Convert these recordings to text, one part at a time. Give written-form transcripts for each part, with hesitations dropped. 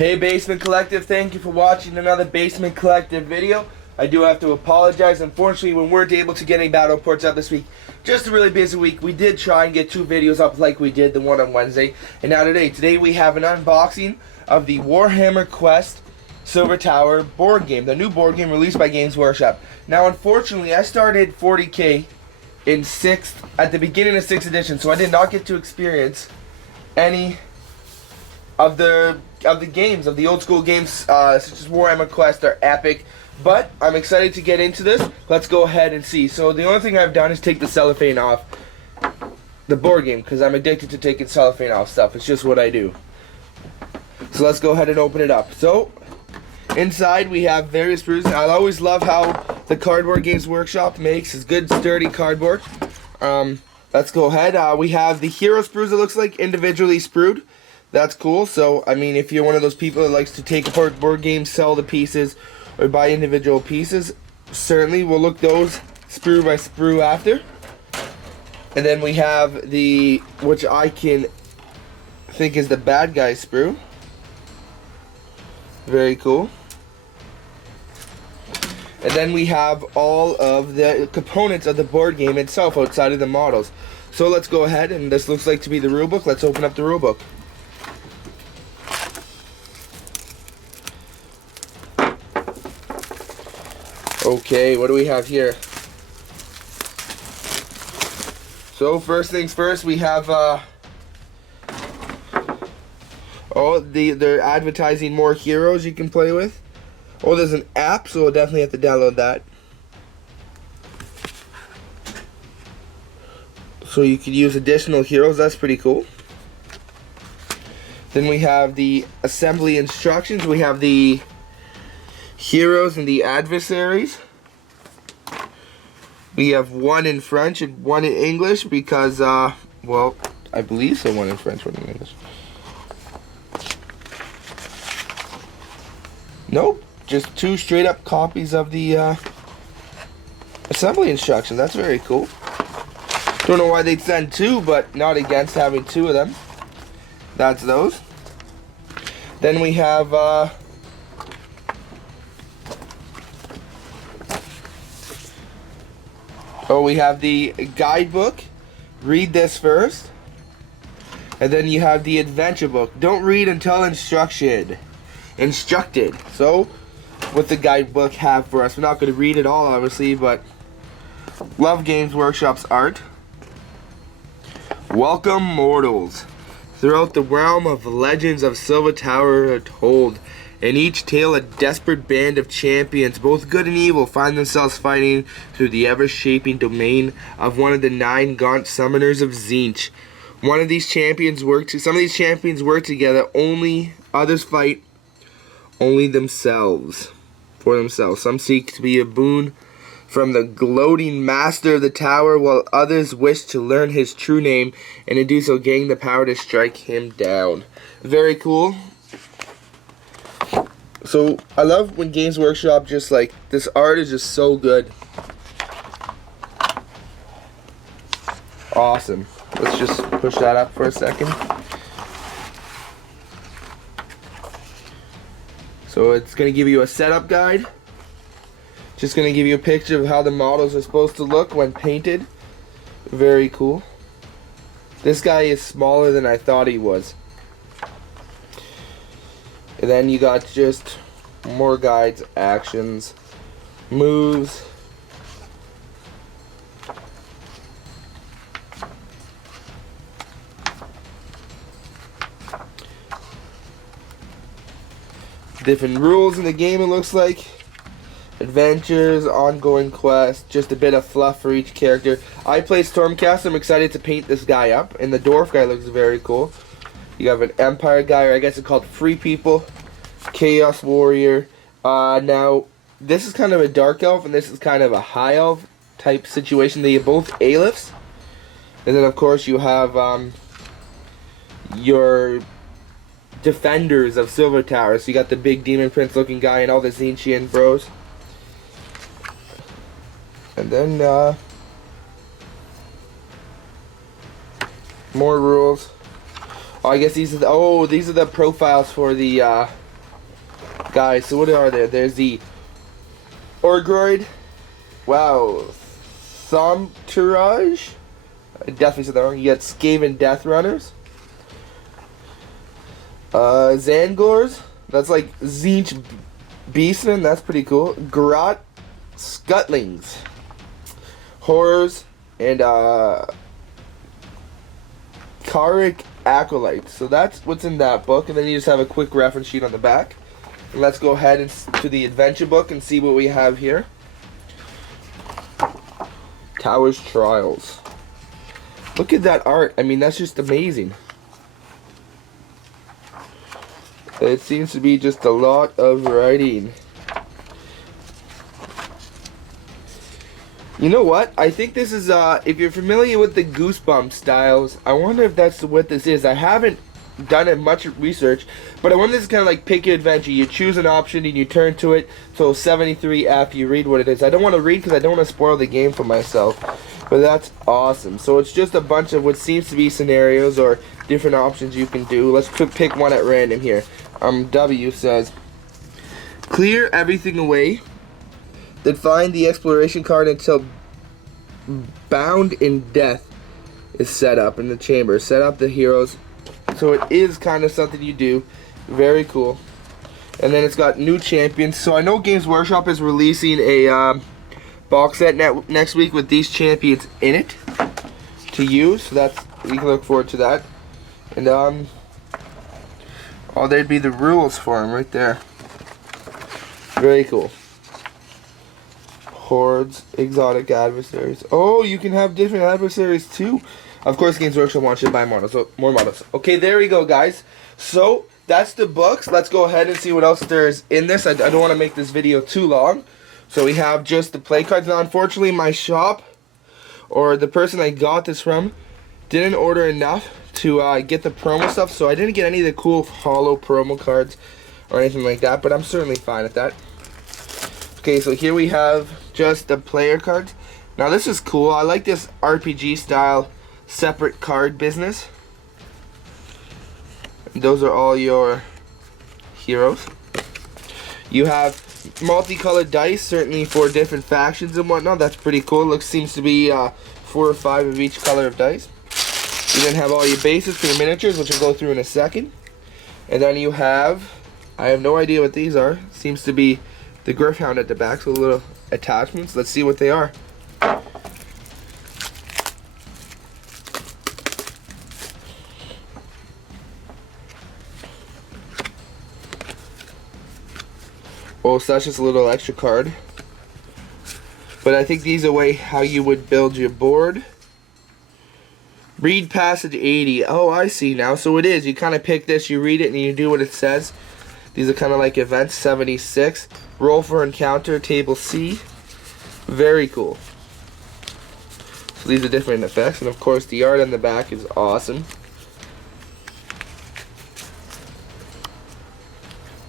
Hey Basement Collective, thank you for watching another Basement Collective video. I do have to apologize. Unfortunately, we weren't able to get any battle reports up this week. Just a really busy week. We did try and get 2 videos up like we did the one on Wednesday. And now today. Today we have an unboxing of the Warhammer Quest Silver Tower board game. The new board game released by Games Workshop. Now unfortunately, I started 40K in 6th, at the beginning of 6th edition. So I did not get to experience any of the games, of the old school games, such as Warhammer Quest. Are epic, but I'm excited to get into this. Let's go ahead and see. So the only thing I've done is take the cellophane off the board game, because I'm addicted to taking cellophane off stuff. It's just what I do. So let's go ahead and open it up. So inside we have various sprues. I always love how the cardboard Games Workshop makes is good sturdy cardboard. Let's go ahead. We have the hero sprues, it looks like, individually sprued. That's cool. So, I mean, if you're one of those people that likes to take apart board games, sell the pieces, or buy individual pieces, certainly we'll look those sprue by sprue after. And then we have the, which I can think is the bad guy sprue. Very cool. And then we have all of the components of the board game itself outside of the models. So let's go ahead, and this looks like to be the rulebook. Let's open up the rulebook. Okay, what do we have here? So first things first, we have they're advertising more heroes you can play with. Oh, there's an app, so we'll definitely have to download that. So you could use additional heroes. That's pretty cool. Then we have the assembly instructions. We have the heroes and the adversaries. We have one in French and one in English because, well, I believe so. One in French, one in English. Nope, just 2 straight up copies of the assembly instructions. That's very cool. Don't know why they'd send 2, but not against having 2 of them. That's those. Then we have we have the guidebook. Read this first. And then you have the adventure book. Don't read until instructed. So, what the guidebook have for us? We're not going to read it all, obviously, but love Games Workshop's art. Welcome, mortals. Throughout the realm of legends of Silver Tower are told. In each tale, a desperate band of champions, both good and evil, find themselves fighting through the ever-shaping domain of one of the 9 gaunt summoners of Tzeentch. Some of these champions work together. Only others fight only themselves. Some seek to be a boon from the gloating master of the tower, while others wish to learn his true name and to do so gain the power to strike him down. Very cool. So I love when Games Workshop just like, this art is just so good. Awesome. Let's just push that up for a second. So it's going to give you a setup guide. Just going to give you a picture of how the models are supposed to look when painted. Very cool. This guy is smaller than I thought he was. And then you got just more guides, actions, moves. Different rules in the game, it looks like. Adventures, ongoing quests, just a bit of fluff for each character. I play Stormcast. I'm excited to paint this guy up. And the dwarf guy looks very cool. You have an Empire guy, or I guess it's called Free People. Chaos Warrior. Now, this is kind of a Dark Elf, and this is kind of a High Elf type situation. They are both Aelifs. And then, of course, you have your defenders of Silver Tower. So you got the big Demon Prince looking guy and all the Tzeentchian bros. And then, more rules. Oh, I guess these are the, these are the profiles for the Guys, so what are there? There's the Orgroid. Wow. Thomtirage. I definitely said that wrong. You got Skaven Death Runners. Zangors. That's like Zinch Beastman. That's pretty cool. Grot Scutlings. Horrors. And Karik Acolytes. So that's what's in that book. And then you just have a quick reference sheet on the back. And let's go ahead and to the adventure book and see what we have here. Towers Trials. Look at that art. I mean, that's just amazing. It seems to be just a lot of writing. You know what? I think this is, if you're familiar with the Goosebumps styles, I wonder if that's what this is. I haven't done much research, but I wonder if this is kind of like Pick Your Adventure. You choose an option and you turn to it till 73 after you read what it is. I don't want to read because I don't want to spoil the game for myself, but that's awesome. So it's just a bunch of what seems to be scenarios or different options you can do. Let's pick one at random here. W says, clear everything away, then find the exploration card until Bound in Death is set up in the chamber. Set up the heroes. So it is kind of something you do. Very cool. And then it's got new champions. So I know Games Workshop is releasing a box set next week with these champions in it to use. So that's, we can look forward to that. And oh, there'd be the rules for them right there. Very cool. Hordes, exotic adversaries. Oh, you can have different adversaries too. Of course, Games Workshop wants you to buy models, so more models. Okay, there we go, guys. So that's the books. Let's go ahead and see what else there is in this. I don't want to make this video too long. So we have just the play cards. Now, unfortunately, my shop or the person I got this from didn't order enough to get the promo stuff, so I didn't get any of the cool holo promo cards or anything like that, but I'm certainly fine at that. Okay, so here we have just the player cards. Now this is cool. I like this RPG style separate card business. Those are all your heroes. You have multicolored dice, certainly for different factions and whatnot. That's pretty cool. Seems to be 4 or 5 of each color of dice. You then have all your bases for your miniatures, which we'll go through in a second. And then you have, I have no idea what these are. Seems to be the Griffhound at the back, so little attachments. Let's see what they are. Oh, so that's just a little extra card. But I think these are how you would build your board. Read passage 80. Oh, I see now. So it is. You kind of pick this, you read it, and you do what it says. These are kind of like events. 76. Roll for encounter. Table C. Very cool. So these are different effects. And of course, the art on the back is awesome.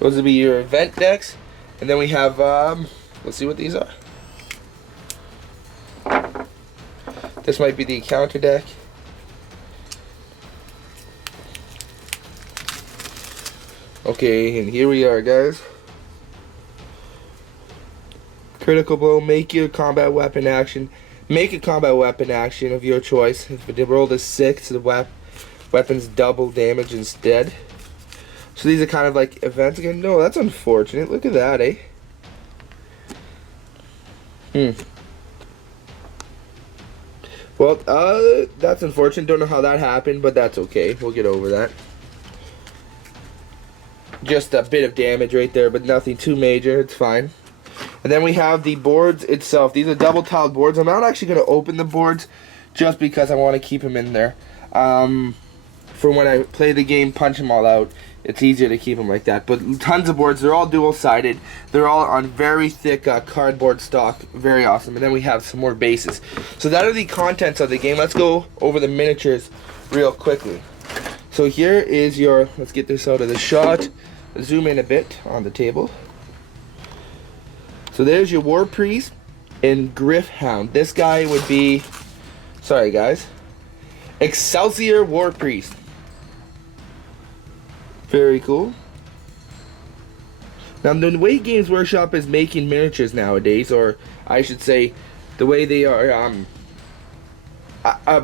Those will be your event decks. And then we have, let's see what these are. This might be the encounter deck. Okay, and here we are, guys. Critical blow, make your combat weapon action. Make a combat weapon action of your choice. If the roll is 6, the weapon's double damage instead. So these are kind of like events again. No, that's unfortunate. Look at that, eh? Well, that's unfortunate. Don't know how that happened, but that's okay. We'll get over that. Just a bit of damage right there, but nothing too major. It's fine. And then we have the boards itself. These are double-tiled boards. I'm not actually going to open the boards just because I want to keep them in there. For when I play the game, punch them all out. It's easier to keep them like that. But tons of boards. They're all dual-sided. They're all on very thick cardboard stock. Very awesome. And then we have some more bases. So that are the contents of the game. Let's go over the miniatures real quickly. So here is your, let's get this out of the shot. Zoom in a bit on the table. So there's your War Priest and Griffhound. This guy would be, sorry guys, Excelsior War Priest. Very cool. Now, the way Games Workshop is making miniatures nowadays, or I should say, the way they are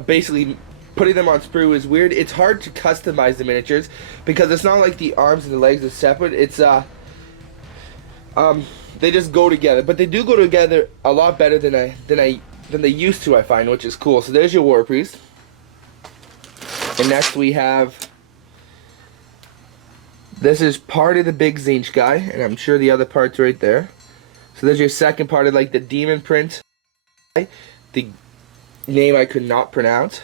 basically putting them on sprue is weird. It's hard to customize the miniatures because it's not like the arms and the legs are separate. It's they just go together, but they do go together a lot better than they used to, I find, which is cool. So there's your War Priest, and next we have. This is part of the big Zinch guy, and I'm sure the other part's right there. So there's your second part of like the demon print. The name I could not pronounce.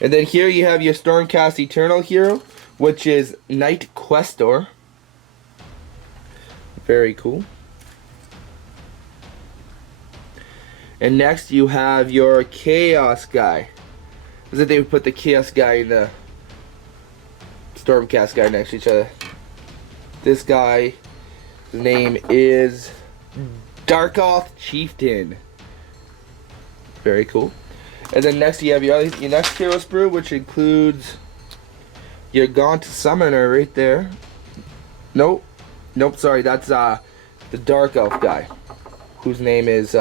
And then here you have your Stormcast Eternal hero, which is Knight Questor. Very cool. And next you have your Chaos guy. As if they would put the Chaos guy in the Stormcast guy next to each other. This guy, his name is Darkoth Chieftain. Very cool. And then next you have your next hero sprue, which includes your Gaunt Summoner right there. Nope, sorry, that's the Dark Elf guy, whose name is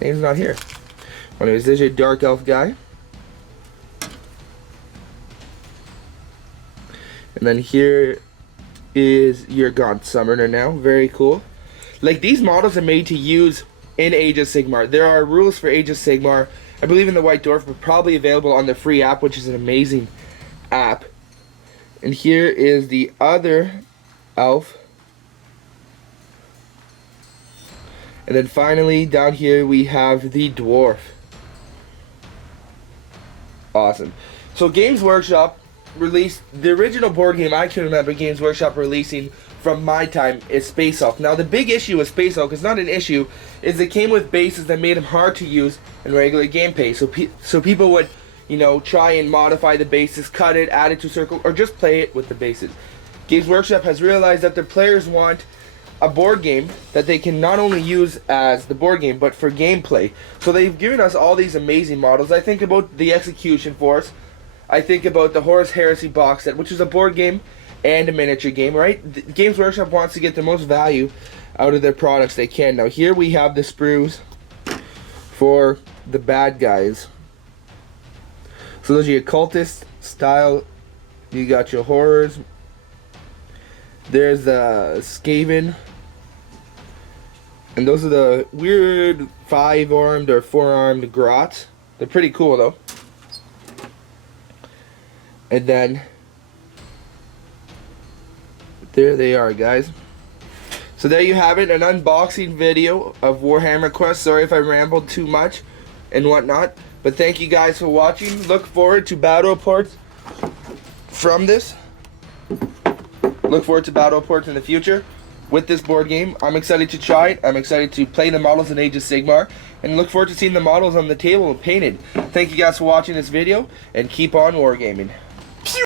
name's not here. Anyways, there's your Dark Elf guy. And then here is your Gaunt Summoner now. Very cool. Like, these models are made to use in Age of Sigmar. There are rules for Age of Sigmar, I believe in the White Dwarf, but probably available on the free app, which is an amazing app. And here is the other elf. And then finally, down here we have the dwarf. Awesome. So Games Workshop released the original board game I can remember Games Workshop releasing from my time is Space Hulk. Now the big issue with Space Hulk is not an issue, is it came with bases that made him hard to use in regular gameplay. So people would, you know, try and modify the bases, cut it, add it to circle, or just play it with the bases. Games Workshop has realized that their players want a board game that they can not only use as the board game, but for gameplay. So they've given us all these amazing models. I think about the Execution Force. I think about the Horus Heresy box set, which is a board game and a miniature game, right? Games Workshop wants to get the most value out of their products they can. Now here we have the sprues for the bad guys. So those are your cultist style. You got your horrors. There's Skaven. And those are the weird 5-armed or 4-armed grots. They're pretty cool though. And then there they are, guys. So there you have it, an unboxing video of Warhammer Quest. Sorry if I rambled too much and whatnot, but thank you guys for watching. Look forward to battle reports from this. Look forward to battle reports in the future with this board game. I'm excited to try it. I'm excited to play the models in Age of Sigmar, and look forward to seeing the models on the table painted. Thank you guys for watching this video, and keep on wargaming.